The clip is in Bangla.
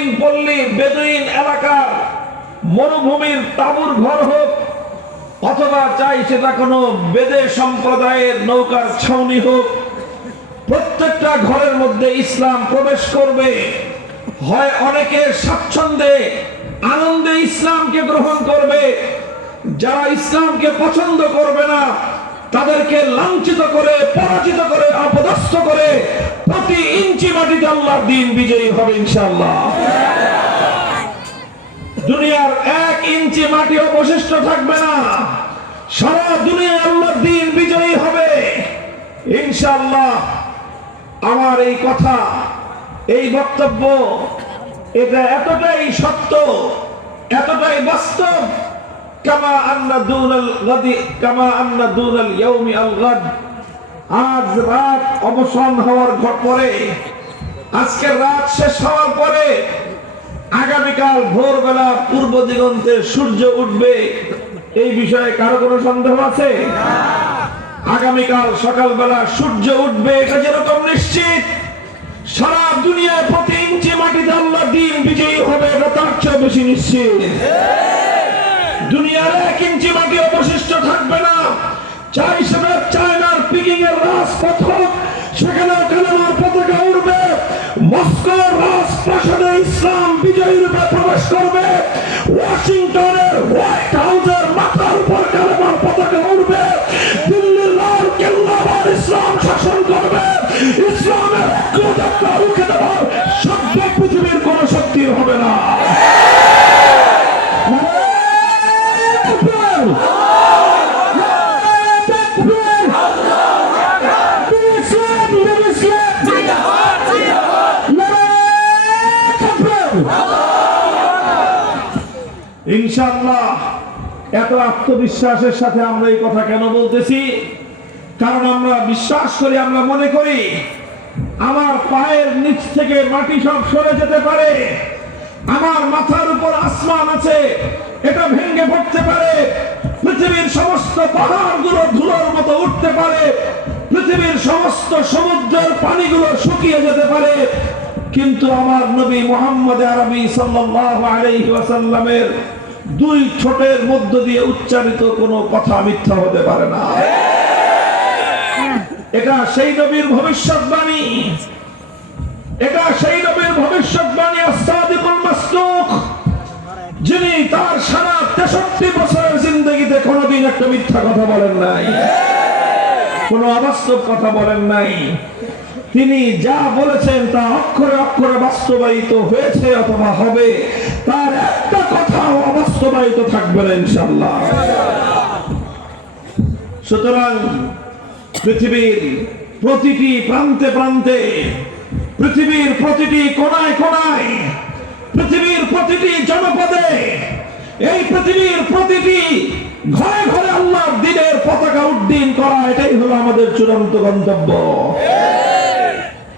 বেদুইন পল্লী, বেদুইন এলাকার মরুভূমির তাঁবুর ঘর হোক, অথবা চাই সেটা কোনো বেদে সম্প্রদায়ের নৌকার ছাউনি হোক, প্রত্যেকটা ঘরের মধ্যে ইসলাম প্রবেশ করবে। হয় অনেকে স্বাচ্ছন্দ্যে আনন্দে ইসলামকে গ্রহণ করবে, যারা ইসলামকে পছন্দ করবে না তাদেরকে লাঞ্ছিত করে, পরাজিত করে, অপদস্থ করে প্রতি ইঞ্চি মাটিতে আল্লাহর দ্বীন বিজয়ী হবে ইনশাআল্লাহ। দুনিয়ার 1 ইঞ্চি মাটি অবশিষ্ট থাকবে না, সারা দুনিয়ায় আল্লাহর দ্বীন বিজয়ী হবে ইনশাআল্লাহ। আমার এই কথা, এই বক্তব্য, এটা এতটাই সত্য, এতটাই বাস্তব। কামা আন্না দুনাল গাদি কামা আন্না দুনাল ইয়াউমি আল গাদ। আজ রাত অবসান হওয়ার পরে, আজকের রাত শেষ হওয়ার পরে আগামীকাল ভোরবেলা পূর্ব দিগন্তে সূর্য উঠবে, এই বিষয়ে কারো কোনো সন্দেহ আছে? আগামীকাল সকালবেলা সূর্য উঠবে, এটা যেরকম নিশ্চিত, সারা দুনিয়ায় প্রতি ইঞ্চি মাটিতে আল্লাহর দ্বীন বিজয়ী হবে, এটা তার চেয়ে বেশি নিশ্চিত। দুনিয়ার 1 ইঞ্চি মাটি অবশিষ্ট থাকবে না। চায়নার পিকিং এর রাজপথ হোক, সেখানে কালেমার পতাকা উড়বে। মস্কোর রাজপ্রাসাদে ইসলাম বিজয়ী রূপে প্রবেশ করবে। ওয়াশিংটনের হোয়াইট হাউসের মাথার উপর কালেমার পতাকা উড়বে। দিল্লির লাল কেল্লা আবার ইসলাম শাসন করবে। ইসলামের অগ্রযাত্রা রুখে দেওয়ার সভ্য পৃথিবীর কোন শক্তি হবে না। ইনশাআল্লাহ। এত আত্মবিশ্বাসের সাথে আমরা এই কথা কেন বলতেছি? কারণ আমরা বিশ্বাস করি, আমরা মনে করি আমার পায়ের নিচ থেকে মাটি সব সরে যেতে পারে, আমার মাথার উপর আসমান আছে, এটা ভেঙে পড়তে পারে, পৃথিবীর সমস্ত পাহাড়গুলো ধুলোর মতো উঠতে পারে, পৃথিবীর সমস্ত সমুদ্রের পানিগুলো শুকিয়ে যেতে পারে, কিন্তু আমার নবী মুহাম্মদ আরবি সাল্লাল্লাহু আলাইহি ওয়াসাল্লামের 2 ঠোঁটের মধ্য দিয়ে উচ্চারিত কোনো কথা মিথ্যা হতে পারে না। এটা সেই নবীর ভবিষ্যৎবাণী, এটা সেই নবীর ভবিষ্যৎবাণী, আস-সাদিকুল মাসদুক, যিনি তার সারা 63 বছরের জিন্দেগিতে কোনোদিন একটা মিথ্যা কথা বলেন নাই, কোনো অবাস্তব কথা বলেন নাই। তিনি যা বলেছেন তা অক্ষরে অক্ষরে বাস্তবায়িত হয়েছে অথবা হবে, তার একটা কথাও অবাস্তবায়িত থাকবে না ইনশাআল্লাহ। সুতরাং পৃথিবীর প্রতিটি প্রান্তে প্রান্তে, পৃথিবীর প্রতিটি কোনায় কোনায়, পৃথিবীর প্রতিটি জনপদে, এই পৃথিবীর প্রতিটি ঘরে ঘরে আল্লাহর দ্বীনের পতাকা উড্ডীন করা, এটাই হলো আমাদের চূড়ান্ত গন্তব্য।